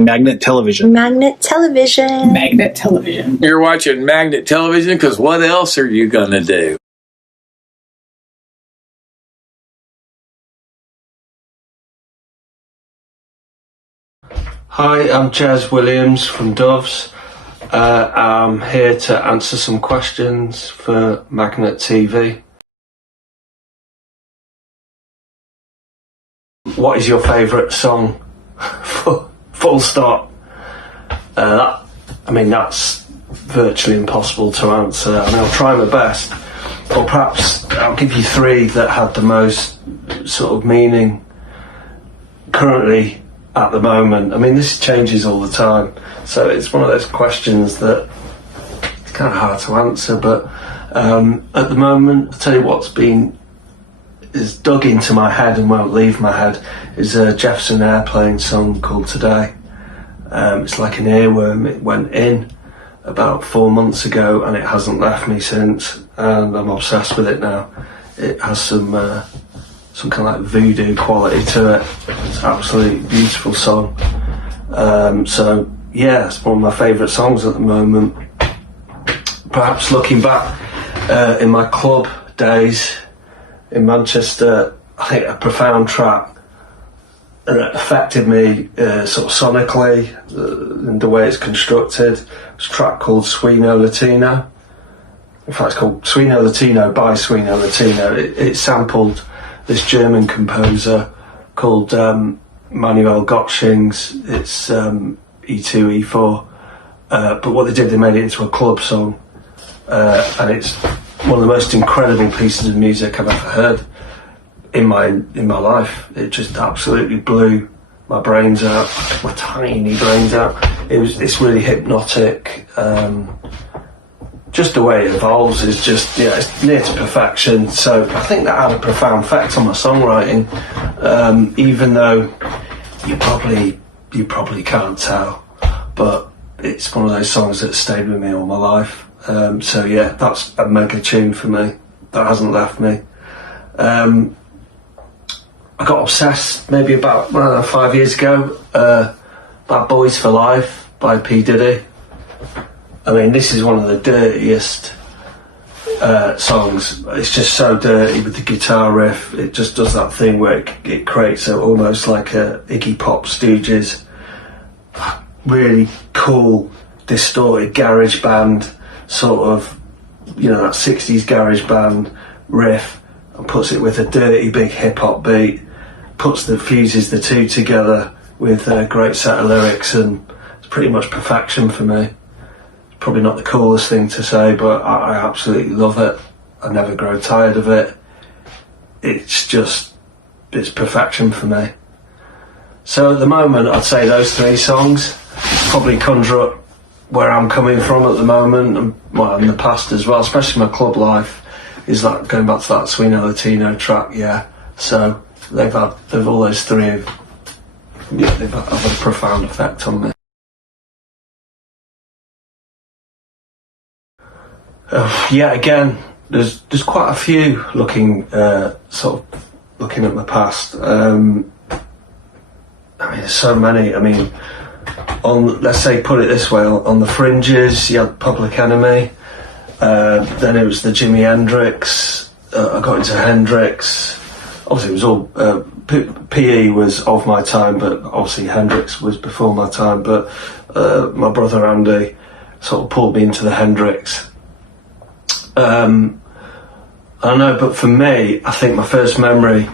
Magnet television. Magnet television. Magnet television. You're watching Magnet television because what else are you going to do? Hi, I'm Jez Williams from Doves. I'm here to answer some questions for Magnet TV. What is your favourite song? Full stop. That's virtually impossible to answer, and I'll try my best. Or perhaps I'll give you three that had the most sort of meaning currently at the moment. I mean, this changes all the time, so it's one of those questions that it's kind of hard to answer. But at the moment, I'll tell you what's been is dug into my head and won't leave my head is a Jefferson Airplane song called Today. It's like an earworm. It went in about 4 months ago and it hasn't left me since, and I'm obsessed with it now. It has some kind of like voodoo quality to it. It's an absolutely beautiful song. So yeah, it's one of my favourite songs at the moment. Perhaps looking back in my club days in Manchester, I think a profound track that affected me sort of sonically in the way it's constructed. It's a track called Sueno Latino. In fact, it's called Sueno Latino by Sueno Latino. It sampled this German composer called Manuel Gottsching's. It's E2, E4. But what they did, they made it into a club song. And it's one of the most incredible pieces of music I've ever heard in my life. It just absolutely blew my brains out, my tiny brains out. It's really hypnotic. Just the way it evolves is just, it's near to perfection. So I think that had a profound effect on my songwriting, even though you probably can't tell. But it's one of those songs that stayed with me all my life. So yeah, that's a mega tune for me. That hasn't left me. I got obsessed maybe about 5 years ago about Boys for Life by P. Diddy. I mean, this is one of the dirtiest songs. It's just so dirty with the guitar riff. It just does that thing where it creates almost like a Iggy Pop Stooges, really cool, distorted garage band sort of, that 60s garage band riff, and puts it with a dirty big hip hop beat, fuses the two together with a great set of lyrics, and it's pretty much perfection for me. It's probably not the coolest thing to say, but I absolutely love it. I never grow tired of it. It's perfection for me. So at the moment, I'd say those three songs probably conjure up where I'm coming from at the moment, and in the past as well, especially my club life, is like going back to that Sueno Latino track, yeah. So they've all those three they've had a profound effect on me. Again, there's quite a few looking at my past. There's so many. Let's say, put it this way, on the fringes you had Public Enemy, then it was the Jimi Hendrix. I got into Hendrix. Obviously it was all PE was of my time, but obviously Hendrix was before my time. But my brother Andy sort of pulled me into the Hendrix. I don't know, but for me, I think my first memory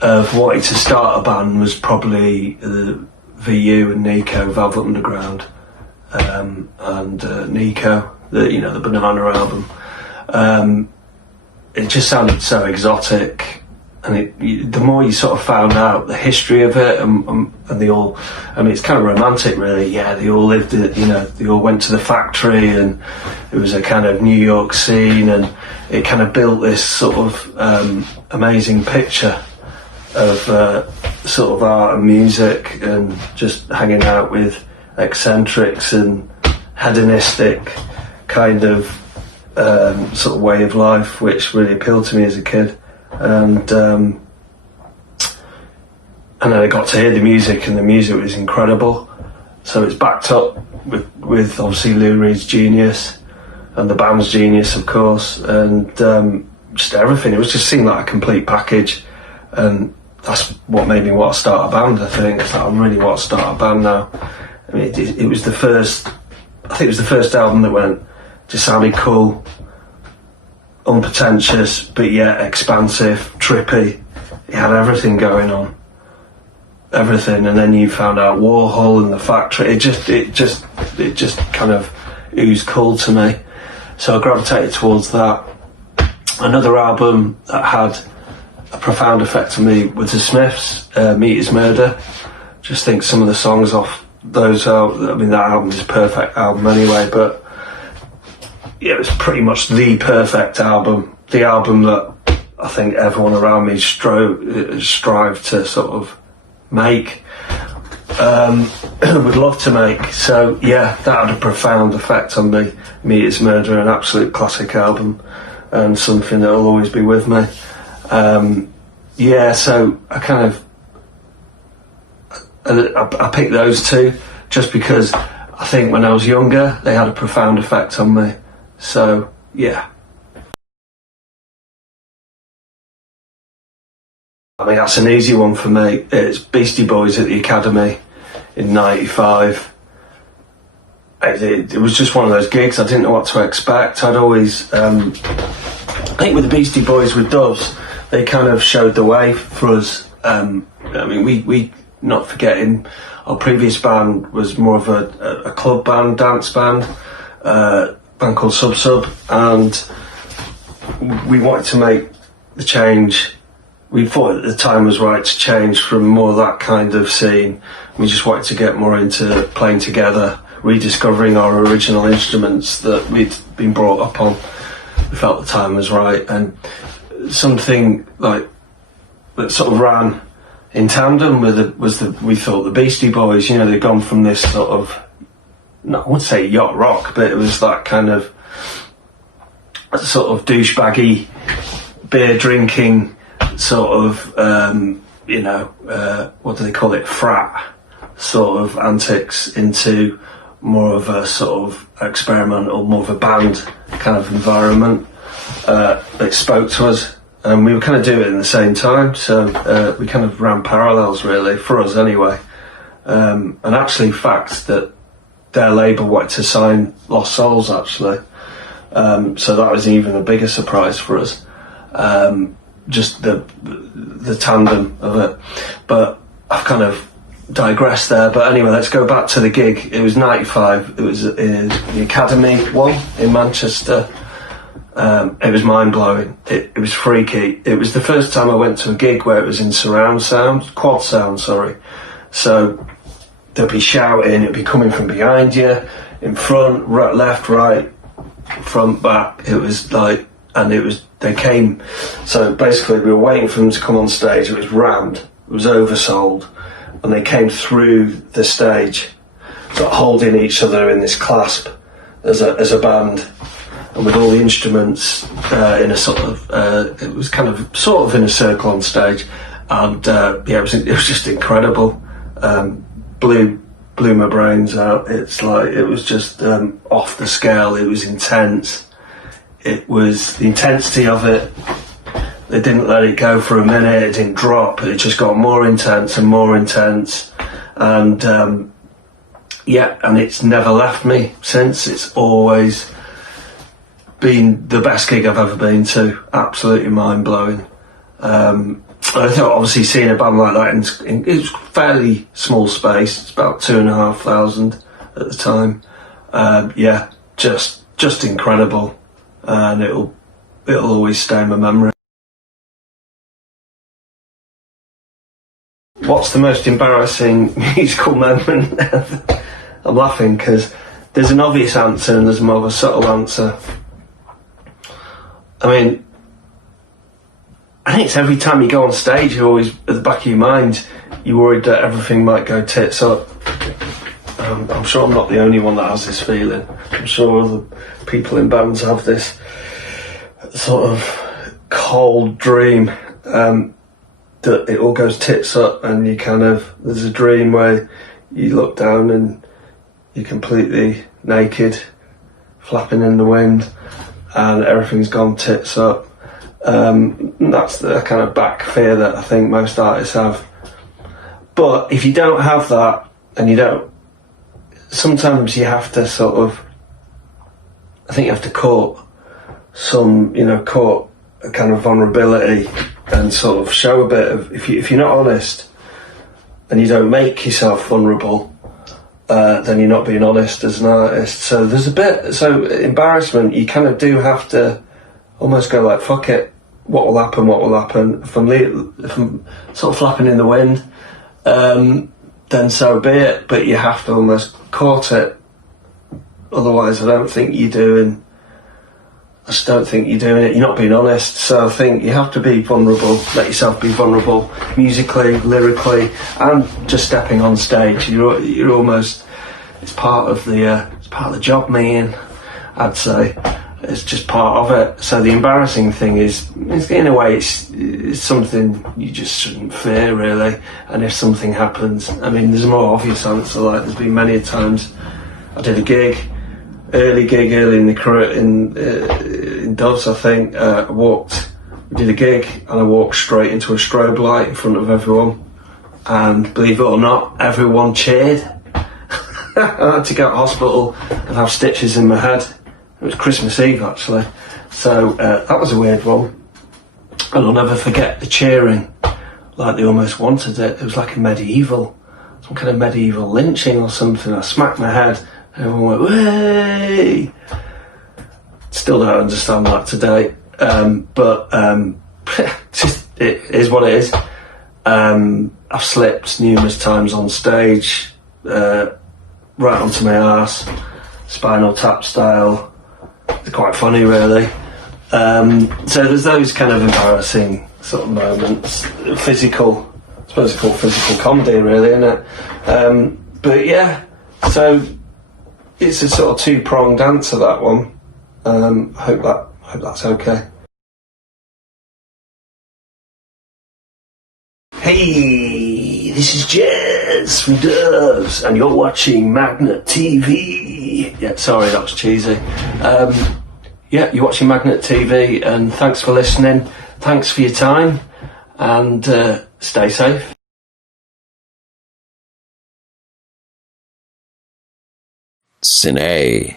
of wanting to start a band was probably VU and Nico, Velvet Underground, and Nico, the Banana album. It just sounded so exotic, and the more you sort of found out the history of it, and they all, it's kind of romantic really. Yeah, they all lived it, they all went to the factory, and it was a kind of New York scene, and it kind of built this sort of amazing picture of sort of art and music, and just hanging out with eccentrics and hedonistic kind of sort of way of life, which really appealed to me as a kid. And then I got to hear the music, and the music was incredible. So it's backed up with obviously Lou Reed's genius and the band's genius, of course, and just everything. It was just seemed like a complete package, and that's what made me want to start a band. I think I really want to start a band now. I mean, it was the first. I think it was the first album that just sounded cool, unpretentious, but yet expansive, trippy. It had everything going on, everything. And then you found out Warhol and the Factory. It just kind of oozed cool to me. So I gravitated towards that. Another album that had a profound effect on me was the Smiths, Meat is Murder. Just think some of the songs off those I mean, that album is a perfect album anyway, but yeah, it was pretty much the perfect album. The album that I think everyone around me strived to sort of make, would love to make. So yeah, that had a profound effect on me. Meat is Murder, an absolute classic album, and something that will always be with me. Yeah, so I kind of I picked those two just because I think when I was younger they had a profound effect on me. So yeah. I mean, that's an easy one for me. It's Beastie Boys at the Academy in '95. It was just one of those gigs. I didn't know what to expect. I'd always, I think with the Beastie Boys, with Doves, they kind of showed the way for us. I mean, we not forgetting, our previous band was more of a club band, dance band, band called Sub Sub, and we wanted to make the change. We thought at the time was right to change from more of that kind of scene. We just wanted to get more into playing together, rediscovering our original instruments that we'd been brought up on. We felt the time was right, and something like that sort of ran in tandem with we thought the Beastie Boys. You know, they'd gone from this sort of, I wouldn't say yacht rock, but it was that kind of sort of douchebaggy, beer drinking sort of, you know, what do they call it, frat sort of antics, into more of a sort of experimental, more of a band kind of environment that spoke to us, and we were kind of doing it in the same time. So we kind of ran parallels, really, for us anyway. And actually, fact that their label wanted to sign Lost Souls, actually. So that was even a bigger surprise for us. Just the tandem of it. But I've kind of digressed there. But anyway, let's go back to the gig. It was '95. It was in the Academy One in Manchester. It was mind-blowing. It was freaky. It was the first time I went to a gig where it was in surround sound, quad sound, sorry. So there'd be shouting, it'd be coming from behind you, in front, right, left, right, front, back. It was like, and they came, so basically we were waiting for them to come on stage. It was rammed, it was oversold, and they came through the stage, sort of holding each other in this clasp as a band, and with all the instruments in a sort of, it was kind of sort of in a circle on stage, and yeah, it was just incredible. Blew my brains out. It's like, it was just off the scale. It was intense. It was the intensity of it. They didn't let it go for a minute. It didn't drop. It just got more intense and more intense. And yeah, and it's never left me since. It's always been the best gig I've ever been to. Absolutely mind blowing. I thought, obviously, seeing a band like that it was fairly small space. It's about 2,500 at the time. Yeah, just incredible, and it'll always stay in my memory. What's the most embarrassing musical moment? I'm laughing because there's an obvious answer and there's more of a subtle answer. I mean, I think it's every time you go on stage, you're always, at the back of your mind, you're worried that everything might go tits up. I'm sure I'm not the only one that has this feeling. I'm sure other people in bands have this sort of cold dream that it all goes tits up, and you kind of, there's a dream where you look down and you're completely naked, flapping in the wind, and everything's gone tits up. That's the kind of back fear that I think most artists have. But if you don't have that, and you don't, sometimes you have to sort of, I think you have to court court a kind of vulnerability and sort of show a bit of, if you're not honest and you don't make yourself vulnerable, then you're not being honest as an artist. So there's embarrassment, you kind of do have to almost go like, fuck it, what will happen. If I'm sort of flapping in the wind, then so be it, but you have to almost court it. Otherwise I just don't think you're doing it, you're not being honest. So I think you have to be vulnerable, let yourself be vulnerable, musically, lyrically, and just stepping on stage. You're almost, it's part of the job, man, I'd say. It's just part of it. So the embarrassing thing is in a way, it's something you just shouldn't fear, really. And if something happens, I mean, there's a more obvious answer. Like, there's been many times I did a gig early in the career in Doves, I think. We did a gig and I walked straight into a strobe light in front of everyone, and believe it or not, everyone cheered. I had to go to hospital and have stitches in my head. It was Christmas Eve, actually. So that was a weird one. And I'll never forget the cheering, like they almost wanted it. It was like some kind of medieval lynching or something. I smacked my head and everyone went, "Way!" Still don't understand that today. But it is what it is. I've slipped numerous times on stage, right onto my arse, Spinal Tap style. It's quite funny, really. So there's those kind of embarrassing sort of moments. Physical, I suppose it's called physical comedy, really, isn't it? But yeah, so it's a sort of two-pronged answer, that one. I hope that's okay. Hey, this is Jez from Doves, and you're watching Magnet TV. Yeah, sorry, that was cheesy. Yeah, you're watching Magnet TV, and thanks for listening. Thanks for your time, and stay safe. Cine.